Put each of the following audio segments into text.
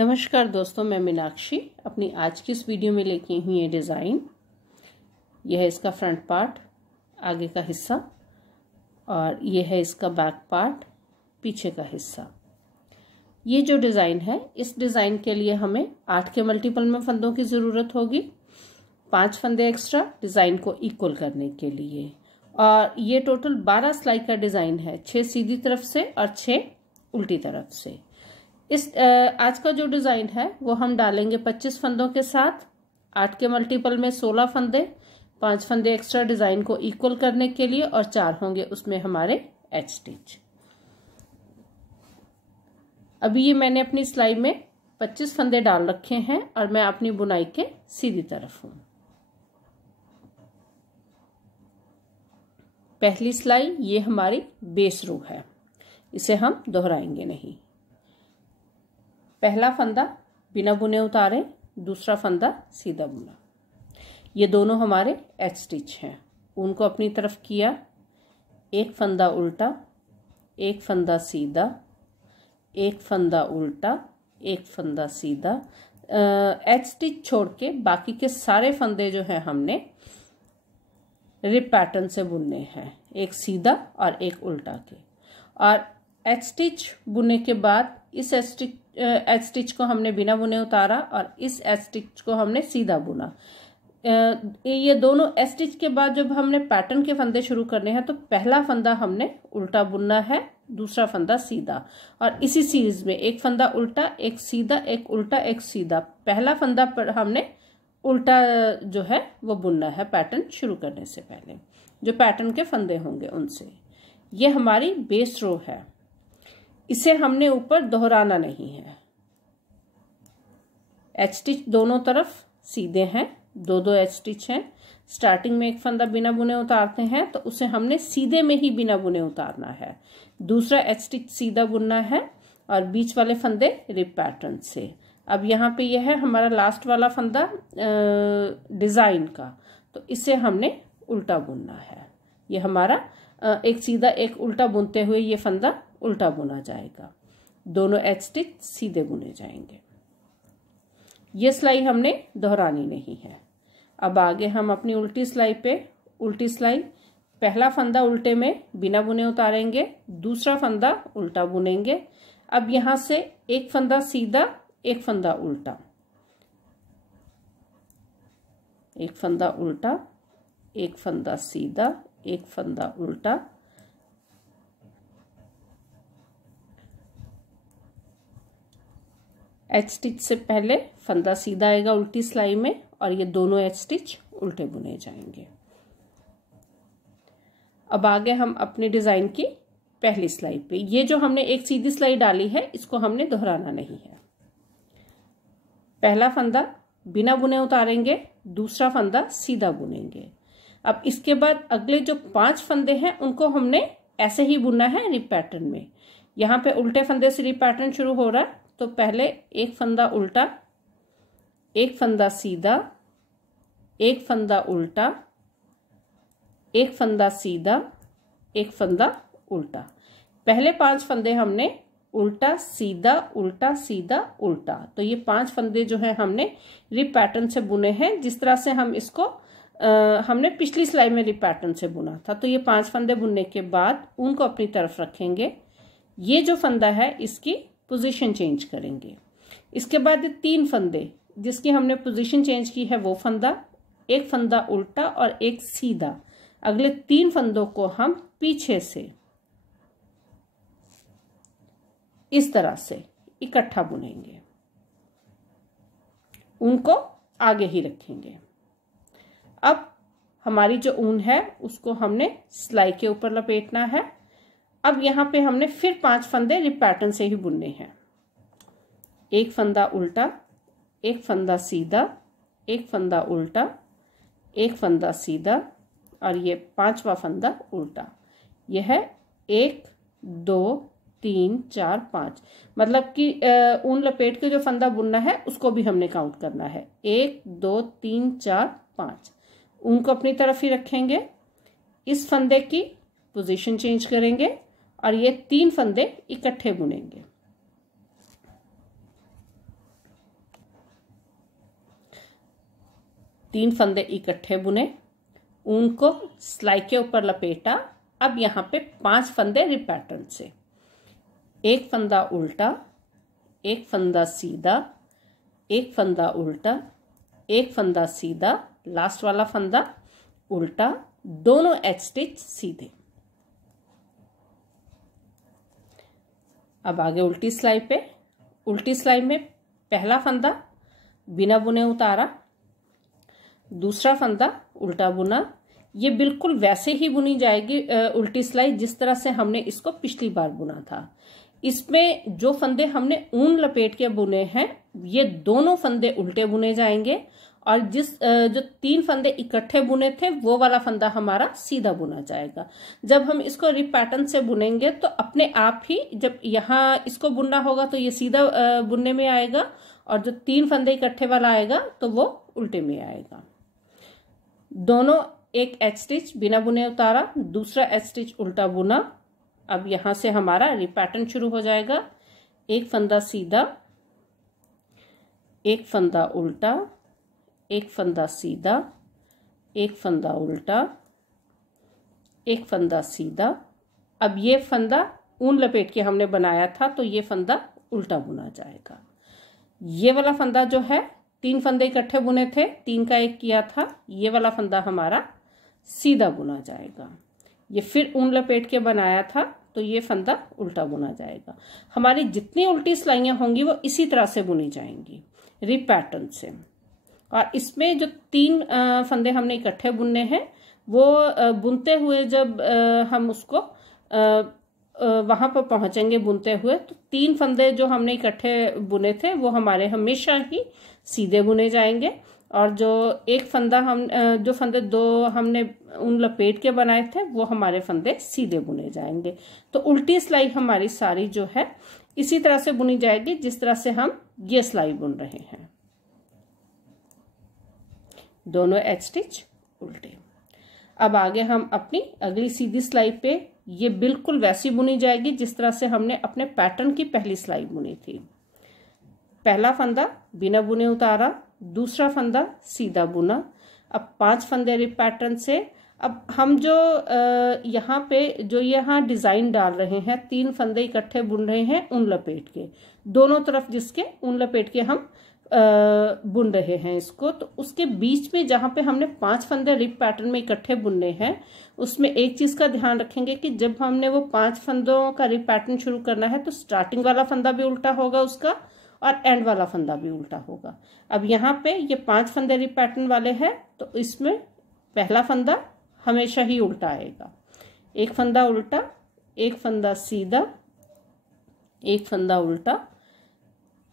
नमस्कार दोस्तों, मैं मीनाक्षी अपनी आज की इस वीडियो में लेके आई हूँ ये डिज़ाइन। यह है इसका फ्रंट पार्ट, आगे का हिस्सा, और ये है इसका बैक पार्ट, पीछे का हिस्सा। ये जो डिज़ाइन है, इस डिज़ाइन के लिए हमें 8 के मल्टीपल में फंदों की ज़रूरत होगी, 5 फंदे एक्स्ट्रा डिज़ाइन को इक्वल करने के लिए। और ये टोटल 12 सिलाई का डिज़ाइन है, 6 सीधी तरफ से और 6 उल्टी तरफ से। इस आज का जो डिज़ाइन है वो हम डालेंगे 25 फंदों के साथ, 8 के मल्टीपल में 16 फंदे, 5 फंदे एक्स्ट्रा डिज़ाइन को इक्वल करने के लिए, और 4 होंगे उसमें हमारे एच स्टिच। अभी ये मैंने अपनी सिलाई में 25 फंदे डाल रखे हैं और मैं अपनी बुनाई के सीधी तरफ हूँ। पहली सिलाई ये हमारी बेस रो है, इसे हम दोहराएंगे नहीं। पहला फंदा बिना बुने उतारे, दूसरा फंदा सीधा बुना। ये दोनों हमारे एच स्टिच हैं। उनको अपनी तरफ किया, एक फंदा उल्टा, एक फंदा सीधा, एक फंदा उल्टा, एक फंदा सीधा। एच स्टिच छोड़ के बाकी के सारे फंदे जो हैं हमने रिप पैटर्न से बुनने हैं, एक सीधा और एक उल्टा के। और एच स्टिच बुनने के बाद इस एच स्टिच को हमने बिना बुने उतारा और इस एच स्टिच को हमने सीधा बुना। ये दोनों एच स्टिच के बाद जब हमने पैटर्न के फंदे शुरू करने हैं तो पहला फंदा हमने उल्टा बुनना है, दूसरा फंदा सीधा, और इसी सीरीज में एक फंदा उल्टा, एक सीधा, एक उल्टा, एक सीधा। पहला फंदा पर हमने उल्टा जो है वो बुनना है पैटर्न शुरू करने से पहले, जो पैटर्न के फंदे होंगे उनसे। ये हमारी बेस रो है, इसे हमने ऊपर दोहराना नहीं है। एच स्टिच दोनों तरफ सीधे हैं, दो एच स्टिच हैं। स्टार्टिंग में एक फंदा बिना बुने उतारते हैं तो उसे हमने सीधे में ही बिना बुने उतारना है। दूसरा एच स्टिच सीधा बुनना है और बीच वाले फंदे रिप पैटर्न से। अब यहाँ पे यह है हमारा लास्ट वाला फंदा डिज़ाइन का, तो इसे हमने उल्टा बुनना है। ये हमारा एक सीधा एक उल्टा बुनते हुए ये फंदा उल्टा बुना जाएगा। दोनों एच स्टिच सीधे बुने जाएंगे। ये सिलाई हमने दोहरानी नहीं है। अब आगे हम अपनी उल्टी सिलाई पे, उल्टी सिलाई, पहला फंदा उल्टे में बिना बुने उतारेंगे, दूसरा फंदा उल्टा बुनेंगे। अब यहाँ से एक फंदा सीधा, एक फंदा उल्टा, एक फंदा उल्टा, एक फंदा सीधा, एक फंदा उल्टा, एच स्टिच से पहले फंदा सीधा आएगा उल्टी सिलाई में और ये दोनों एच स्टिच उल्टे बुने जाएंगे। अब आगे हम अपने डिजाइन की पहली सिलाई पे, ये जो हमने एक सीधी सिलाई डाली है इसको हमने दोहराना नहीं है। पहला फंदा बिना बुने उतारेंगे, दूसरा फंदा सीधा बुनेंगे। अब इसके बाद अगले जो 5 फंदे हैं उनको हमने ऐसे ही बुनना है रिप पैटर्न में। यहाँ पे उल्टे फंदे से रिप पैटर्न शुरू हो रहा है, तो पहले एक फंदा उल्टा, एक फंदा सीधा, एक फंदा उल्टा, एक फंदा सीधा, एक फंदा उल्टा। पहले 5 फंदे हमने उल्टा सीधा उल्टा सीधा उल्टा, तो ये 5 फंदे जो है हमने रिप पैटर्न से बुने हैं। जिस तरह से हम इसको हमने पिछली सिलाई में रिप पैटर्न से बुना था। तो ये 5 फंदे बुनने के बाद उनको अपनी तरफ रखेंगे। ये जो फंदा है इसकी पोजीशन चेंज करेंगे। इसके बाद 3 फंदे जिसकी हमने पोजीशन चेंज की है वो फंदा, एक फंदा उल्टा और एक सीधा। अगले 3 फंदों को हम पीछे से इस तरह से इकट्ठा बुनेंगे, उनको आगे ही रखेंगे। अब हमारी जो ऊन है उसको हमने सिलाई के ऊपर लपेटना है। अब यहाँ पे हमने फिर 5 फंदे रिप पैटर्न से ही बुनने हैं। एक फंदा उल्टा, एक फंदा सीधा, एक फंदा उल्टा, एक फंदा सीधा, और ये 5वां फंदा उल्टा। यह है 1 2 3 4 5, मतलब कि ऊन लपेट के जो फंदा बुनना है उसको भी हमने काउंट करना है। 1 2 3 4 5। ऊन को अपनी तरफ ही रखेंगे, इस फंदे की पोजीशन चेंज करेंगे और ये 3 फंदे इकट्ठे बुनेंगे। 3 फंदे इकट्ठे बुने, ऊन को सिलाई के ऊपर लपेटा। अब यहाँ पे 5 फंदे रिप पैटर्न से, एक फंदा उल्टा, एक फंदा सीधा, एक फंदा उल्टा, एक फंदा सीधा, लास्ट वाला फंदा उल्टा, दोनों एच स्टिच सीधे। अब आगे उल्टी सिलाई पे। उल्टी सिलाई में पहला फंदा बिना बुने उतारा, दूसरा फंदा उल्टा बुना। ये बिल्कुल वैसे ही बुनी जाएगी उल्टी सिलाई जिस तरह से हमने इसको पिछली बार बुना था। इसमें जो फंदे हमने ऊन लपेट के बुने हैं ये दोनों फंदे उल्टे बुने जाएंगे, और जो 3 फंदे इकट्ठे बुने थे वो वाला फंदा हमारा सीधा बुना जाएगा। जब हम इसको रिप पैटर्न से बुनेंगे तो अपने आप ही जब यहाँ इसको बुनना होगा तो ये सीधा बुनने में आएगा, और जो 3 फंदे इकट्ठे वाला आएगा तो वो उल्टे में आएगा। दोनों एक एच स्टिच बिना बुने उतारा, दूसरा एच स्टिच उल्टा बुना। अब यहां से हमारा रिप पैटर्न शुरू हो जाएगा। एक फंदा सीधा, एक फंदा उल्टा, एक फंदा सीधा, एक फंदा उल्टा, एक फंदा सीधा। अब ये फंदा ऊन लपेट के हमने बनाया था तो ये फंदा उल्टा बुना जाएगा। ये वाला फंदा जो है 3 फंदे इकट्ठे बुने थे, 3 का 1 किया था, ये वाला फंदा हमारा सीधा बुना जाएगा। ये फिर ऊन लपेट के बनाया था तो ये फंदा उल्टा बुना जाएगा। हमारी जितनी उल्टी सिलाइयां होंगी वो इसी तरह से बुनी जाएंगी रिप पैटर्न से। और इसमें जो 3 फंदे हमने इकट्ठे बुनने हैं वो बुनते हुए जब हम उसको वहां पर पहुंचेंगे बुनते हुए तो 3 फंदे जो हमने इकट्ठे बुने थे वो हमारे हमेशा ही सीधे बुने जाएंगे, और जो एक फंदा जो फंदे 2 हमने ऊन लपेट के बनाए थे वो हमारे फंदे सीधे बुने जाएंगे। तो उल्टी सिलाई हमारी सारी जो है इसी तरह से बुनी जाएगी जिस तरह से हम ये सिलाई बुन रहे हैं। दोनों एच स्टिच उल्टे। अब आगे हम अपनी अगली सीधी सिलाई पे, ये बिल्कुल वैसी बुनी जाएगी जिस तरह से हमने अपने पैटर्न की पहली सिलाई बुनी थी। पहला फंदा बिना बुने उतारा, दूसरा फंदा सीधा बुना। अब 5 फंदे रिप पैटर्न से। अब हम जो यहाँ डिजाइन डाल रहे हैं, 3 फंदे इकट्ठे बुन रहे हैं ऊन लपेट के, दोनों तरफ जिसके ऊन लपेट के हम बुन रहे हैं इसको। तो उसके बीच में जहां पे हमने 5 फंदे रिप पैटर्न में इकट्ठे बुनने हैं उसमें एक चीज का ध्यान रखेंगे कि जब हमने वो 5 फंदों का रिप पैटर्न शुरू करना है तो स्टार्टिंग वाला फंदा भी उल्टा होगा उसका, और एंड वाला फंदा भी उल्टा होगा। अब यहाँ पे ये 5 फंदे रिप पैटर्न वाले हैं तो इसमें पहला फंदा हमेशा ही उल्टा आएगा। एक फंदा उल्टा, एक फंदा सीधा, एक फंदा उल्टा,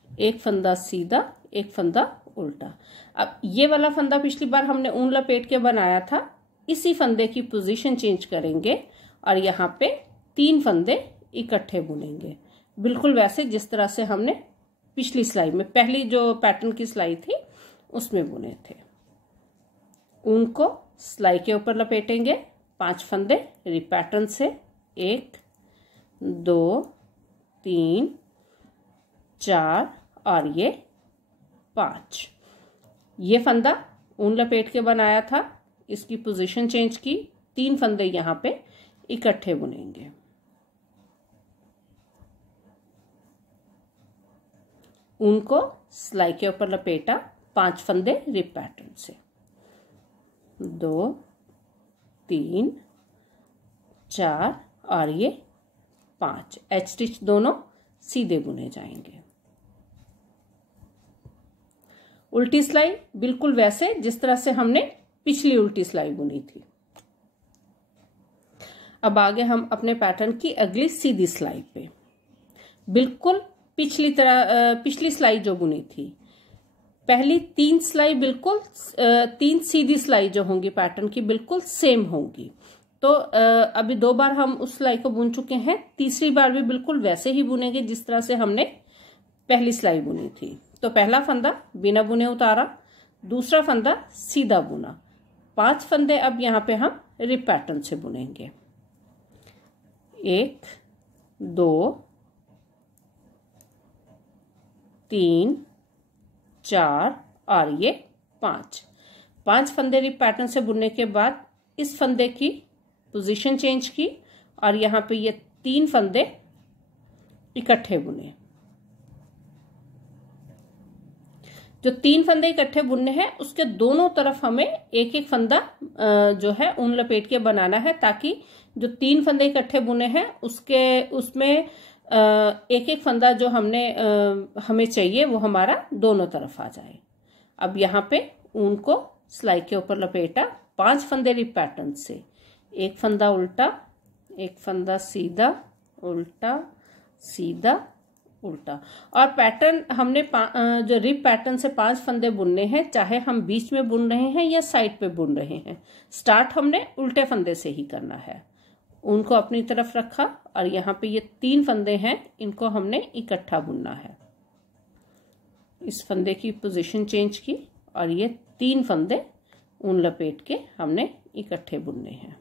एक फंदा सीधा, एक फंदा उल्टा। अब ये वाला फंदा पिछली बार हमने ऊन लपेट के बनाया था, इसी फंदे की पोजीशन चेंज करेंगे और यहाँ पे 3 फंदे इकट्ठे बुनेंगे, बिल्कुल वैसे जिस तरह से हमने पिछली सिलाई में, पहली जो पैटर्न की सिलाई थी उसमें बुने थे। ऊन को सिलाई के ऊपर लपेटेंगे, 5 फंदे रिप पैटर्न से, 1 2 3 4 और ये 5। ये फंदा ऊन लपेट के बनाया था, इसकी पोजीशन चेंज की, 3 फंदे यहाँ पे इकट्ठे बुनेंगे। ऊन को सिलाई के ऊपर लपेटा, 5 फंदे रिप पैटर्न से, 2 3 4 और ये 5। एच स्टिच दोनों सीधे बुने जाएंगे। उल्टी सिलाई बिल्कुल वैसे जिस तरह से हमने पिछली उल्टी सिलाई बुनी थी। अब आगे हम अपने पैटर्न की अगली सीधी सिलाई पे, बिल्कुल पिछली सिलाई जो बुनी थी, पहली 3 सिलाई बिल्कुल 3 सीधी सिलाई जो होंगी पैटर्न की बिल्कुल सेम होंगी। तो अभी 2 बार हम उस सिलाई को बुन चुके हैं, तीसरी बार भी बिल्कुल वैसे ही बुनेंगे जिस तरह से हमने पहली सिलाई बुनी थी। तो पहला फंदा बिना बुने उतारा, दूसरा फंदा सीधा बुना, 5 फंदे अब यहाँ पे हम रिप पैटर्न से बुनेंगे, 1 2 3 4 और ये 5। 5 फंदे रिप पैटर्न से बुनने के बाद इस फंदे की पोजीशन चेंज की और यहाँ पे ये 3 फंदे इकट्ठे बुने। जो 3 फंदे इकट्ठे बुनने हैं उसके दोनों तरफ हमें एक एक फंदा जो है ऊन लपेट के बनाना है, ताकि जो 3 फंदे इकट्ठे बुने हैं उसमें एक एक फंदा जो हमें चाहिए वो हमारा दोनों तरफ आ जाए। अब यहाँ पे ऊन को सिलाई के ऊपर लपेटा 5 फंदे रिप पैटर्न से, एक फंदा उल्टा, एक फंदा सीधा, उल्टा, सीधा, उल्टा। और पैटर्न हमने जो रिप पैटर्न से 5 फंदे बुनने हैं, चाहे हम बीच में बुन रहे हैं या साइड पे बुन रहे हैं, स्टार्ट हमने उल्टे फंदे से ही करना है। उनको अपनी तरफ रखा और यहाँ पे ये 3 फंदे हैं, इनको हमने इकट्ठा बुनना है। इस फंदे की पोजीशन चेंज की और ये 3 फंदे ऊन लपेट के हमने इकट्ठे बुनने हैं।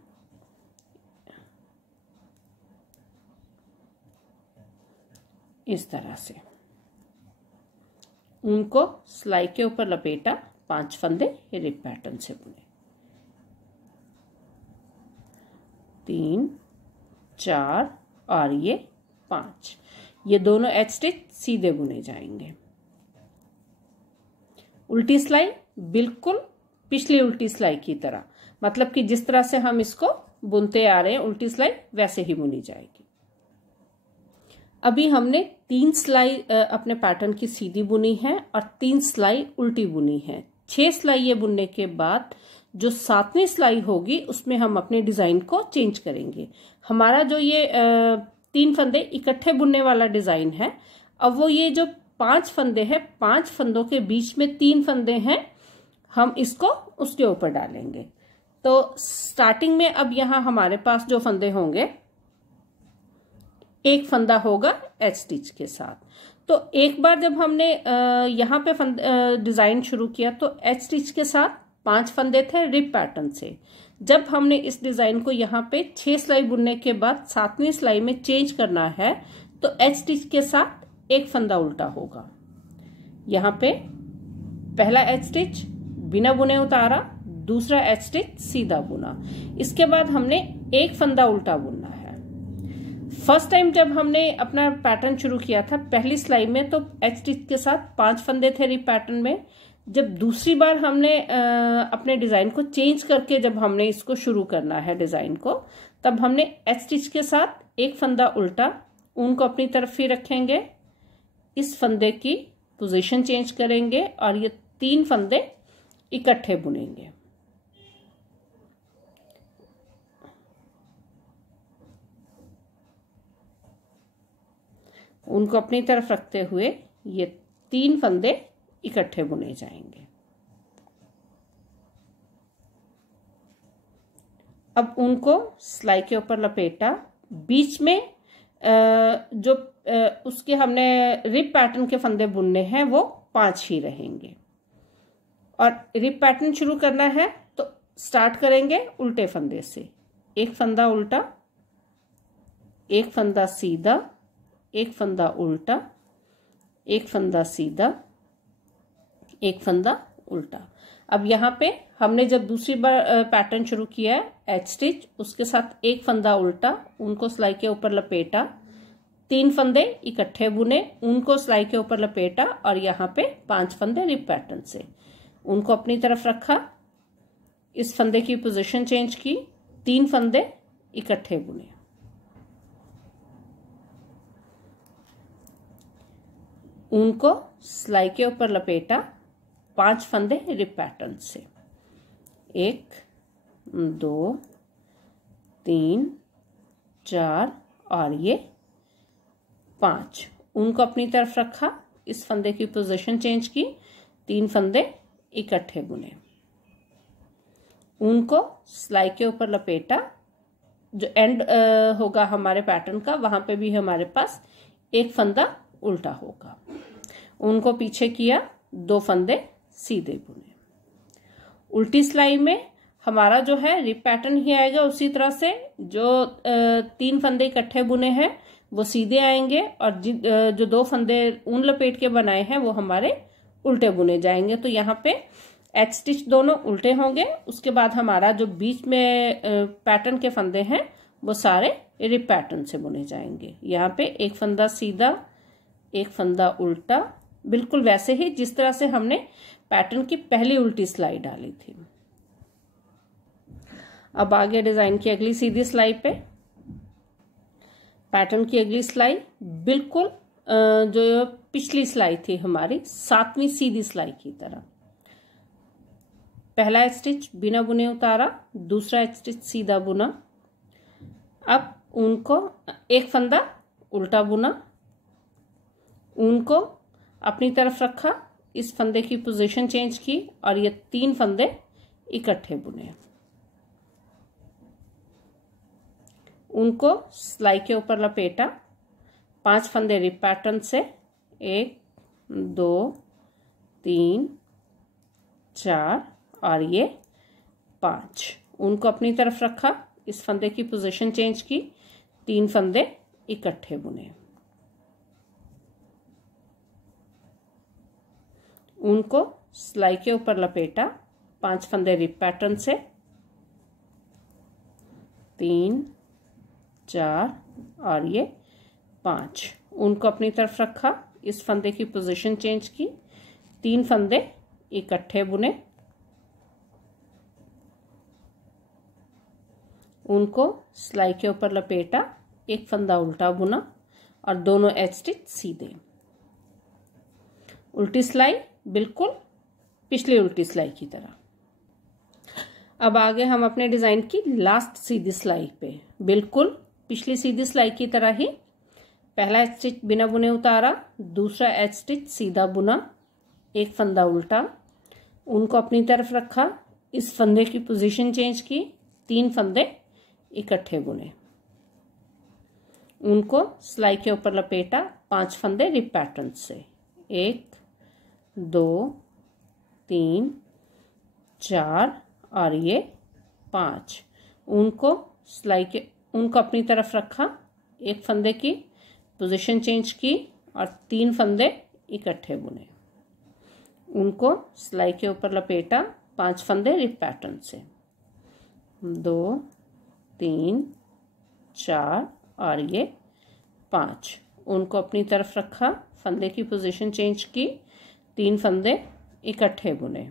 इस तरह से उनको सिलाई के ऊपर लपेटा, 5 फंदे रिप पैटर्न से बुने, 3, 4 और ये 5। ये दोनों एच स्टिच सीधे बुने जाएंगे। उल्टी सिलाई बिल्कुल पिछली उल्टी सिलाई की तरह, मतलब कि जिस तरह से हम इसको बुनते आ रहे हैं उल्टी सिलाई वैसे ही बुनी जाएगी। अभी हमने 3 सिलाई अपने पैटर्न की सीधी बुनी है और 3 सिलाई उल्टी बुनी है। 6 सिलाई ये बुनने के बाद जो 7वीं सिलाई होगी उसमें हम अपने डिजाइन को चेंज करेंगे। हमारा जो ये 3 फंदे इकट्ठे बुनने वाला डिजाइन है, अब वो ये जो 5 फंदे हैं, 5 फंदों के बीच में 3 फंदे हैं, हम इसको उसके ऊपर डालेंगे। तो स्टार्टिंग में अब यहाँ हमारे पास जो फंदे होंगे, एक फंदा होगा एच स्टिच के साथ। तो एक बार जब हमने यहाँ पे डिजाइन शुरू किया तो एच स्टिच के साथ 5 फंदे थे रिप पैटर्न से। जब हमने इस डिजाइन को यहाँ पे 6 सिलाई बुनने के बाद 7वीं सिलाई में चेंज करना है तो एच स्टिच के साथ एक फंदा उल्टा होगा। यहाँ पे पहला एच स्टिच बिना बुने उतारा, दूसरा एच स्टिच सीधा बुना, इसके बाद हमने एक फंदा उल्टा बुनना है। फर्स्ट टाइम जब हमने अपना पैटर्न शुरू किया था पहली सिलाई में तो एच स्टिच के साथ 5 फंदे थे रिप पैटर्न में। जब दूसरी बार हमने अपने डिजाइन को चेंज करके जब हमने इसको शुरू करना है डिजाइन को, तब हमने एच स्टिच के साथ एक फंदा उल्टा, ऊन को अपनी तरफ ही रखेंगे, इस फंदे की पोजीशन चेंज करेंगे और ये 3 फंदे इकट्ठे बुनेंगे। उनको अपनी तरफ रखते हुए ये 3 फंदे इकट्ठे बुने जाएंगे। अब उनको सिलाई के ऊपर लपेटा, बीच में जो उसके हमने रिप पैटर्न के फंदे बुनने हैं वो 5 ही रहेंगे। और रिप पैटर्न शुरू करना है तो स्टार्ट करेंगे उल्टे फंदे से, एक फंदा उल्टा, एक फंदा सीधा, एक फंदा उल्टा, एक फंदा सीधा, एक फंदा उल्टा। अब यहाँ पे हमने जब दूसरी बार पैटर्न शुरू किया है एच स्टिच, उसके साथ एक फंदा उल्टा, उनको सिलाई के ऊपर लपेटा, 3 फंदे इकट्ठे बुने, उनको सिलाई के ऊपर लपेटा और यहाँ पे 5 फंदे रिप पैटर्न से, उनको अपनी तरफ रखा, इस फंदे की पोजीशन चेंज की, 3 फंदे इकट्ठे बुने। उनको सिलाई के ऊपर लपेटा, 5 फंदे रिप पैटर्न से, 1, 2, 3, 4 और ये 5। उनको अपनी तरफ रखा, इस फंदे की पोजीशन चेंज की, 3 फंदे इकट्ठे बुने। उनको सिलाई के ऊपर लपेटा, जो एंड होगा हमारे पैटर्न का वहां पे भी हमारे पास एक फंदा उल्टा होगा। उनको पीछे किया, 2 फंदे सीधे बुने। उल्टी सिलाई में हमारा जो है रिप पैटर्न ही आएगा उसी तरह से, जो 3 फंदे इकट्ठे बुने हैं वो सीधे आएंगे और जो 2 फंदे ऊन लपेट के बनाए हैं वो हमारे उल्टे बुने जाएंगे। तो यहाँ पे एच स्टिच दोनों उल्टे होंगे। उसके बाद हमारा जो बीच में पैटर्न के फंदे हैं वो सारे रिप पैटर्न से बुने जाएंगे। यहाँ पे एक फंदा सीधा, एक फंदा उल्टा, बिल्कुल वैसे ही जिस तरह से हमने पैटर्न की पहली उल्टी सिलाई डाली थी। अब आगे डिजाइन की अगली सीधी सिलाई पे पैटर्न की अगली सिलाई बिल्कुल जो पिछली सिलाई थी हमारी 7वीं सीधी सिलाई की तरह। पहला एच स्टिच बिना बुने उतारा, दूसरा एच स्टिच सीधा बुना। अब उनको एक फंदा उल्टा बुना, उनको अपनी तरफ रखा, इस फंदे की पोजीशन चेंज की और ये 3 फंदे इकट्ठे बुने। उनको सिलाई के ऊपर लपेटा, 5 फंदे रिप पैटर्न से, 1 2 3 4 और ये 5। उनको अपनी तरफ रखा, इस फंदे की पोजीशन चेंज की, 3 फंदे इकट्ठे बुने। उनको सिलाई के ऊपर लपेटा, 5 फंदे रिप पैटर्न से, 3 4 और ये 5। उनको अपनी तरफ रखा, इस फंदे की पोजीशन चेंज की, 3 फंदे इकट्ठे बुने। उनको सिलाई के ऊपर लपेटा, एक फंदा उल्टा बुना और दोनों एच स्टिच सीधे। उल्टी सिलाई बिल्कुल पिछली उल्टी सिलाई की तरह। अब आगे हम अपने डिजाइन की लास्ट सीधी सिलाई पे बिल्कुल पिछली सीधी सिलाई की तरह ही पहला एच स्टिच बिना बुने उतारा, दूसरा एच स्टिच सीधा बुना, एक फंदा उल्टा, उनको अपनी तरफ रखा, इस फंदे की पोजीशन चेंज की, 3 फंदे इकट्ठे बुने। उनको सिलाई के ऊपर लपेटा, 5 फंदे रिप पैटर्न से, 1 2 3 4 और ये 5। उनको अपनी तरफ रखा, एक फंदे की पोजीशन चेंज की और 3 फंदे इकट्ठे बुने। उनको सिलाई के ऊपर लपेटा, 5 फंदे रिप पैटर्न से, 2 3 4 और ये 5। उनको अपनी तरफ रखा, फंदे की पोजीशन चेंज की, 3 फंदे इकट्ठे बुने।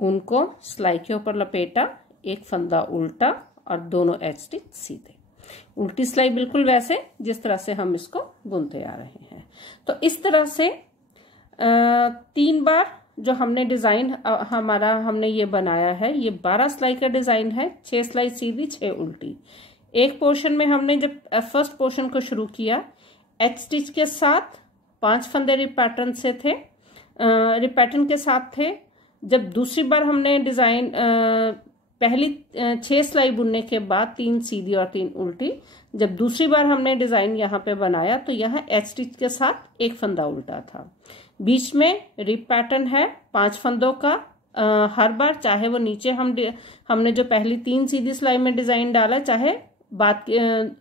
उनको सिलाई के ऊपर लपेटा, एक फंदा उल्टा और दोनों एच स्टिच सीधे। उल्टी सिलाई बिल्कुल वैसे जिस तरह से हम इसको बुनते आ रहे हैं। तो इस तरह से 3 बार जो हमने डिजाइन हमने ये बनाया है, ये 12 सिलाई का डिजाइन है। 6 सिलाई सीधी, 6 उल्टी। एक पोर्शन में हमने जब फर्स्ट पोर्शन को शुरू किया, एच स्टिच के साथ 5 फंदे रिप पैटर्न से थे, रिप पैटर्न के साथ थे। जब दूसरी बार हमने डिजाइन पहली 6 सिलाई बुनने के बाद 3 सीधी और 3 उल्टी, जब दूसरी बार हमने डिजाइन यहाँ पे बनाया तो यहाँ एच स्टिच के साथ एक फंदा उल्टा था। बीच में रिप पैटर्न है 5 फंदों का। हर बार चाहे वो नीचे हमने जो पहली 3 सीधी सिलाई में डिजाइन डाला, चाहे बाद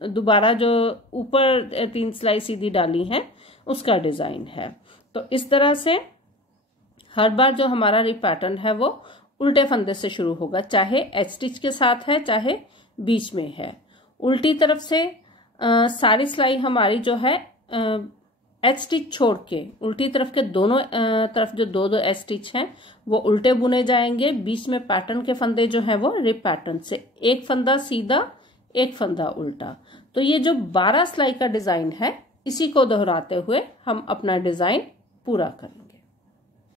दोबारा जो ऊपर 3 सिलाई सीधी डाली है उसका डिजाइन है। तो इस तरह से हर बार जो हमारा रिप पैटर्न है वो उल्टे फंदे से शुरू होगा, चाहे एच स्टिच के साथ है चाहे बीच में है। उल्टी तरफ से सारी सिलाई हमारी जो है एच स्टिच छोड़ के उल्टी तरफ के दोनों तरफ जो 2-2 एच स्टिच हैं वो उल्टे बुने जाएंगे। बीच में पैटर्न के फंदे जो है वो रिप पैटर्न से, एक फंदा सीधा, एक फंदा उल्टा। तो ये जो 12 सिलाई का डिजाइन है, इसी को दोहराते हुए हम अपना डिजाइन पूरा करें।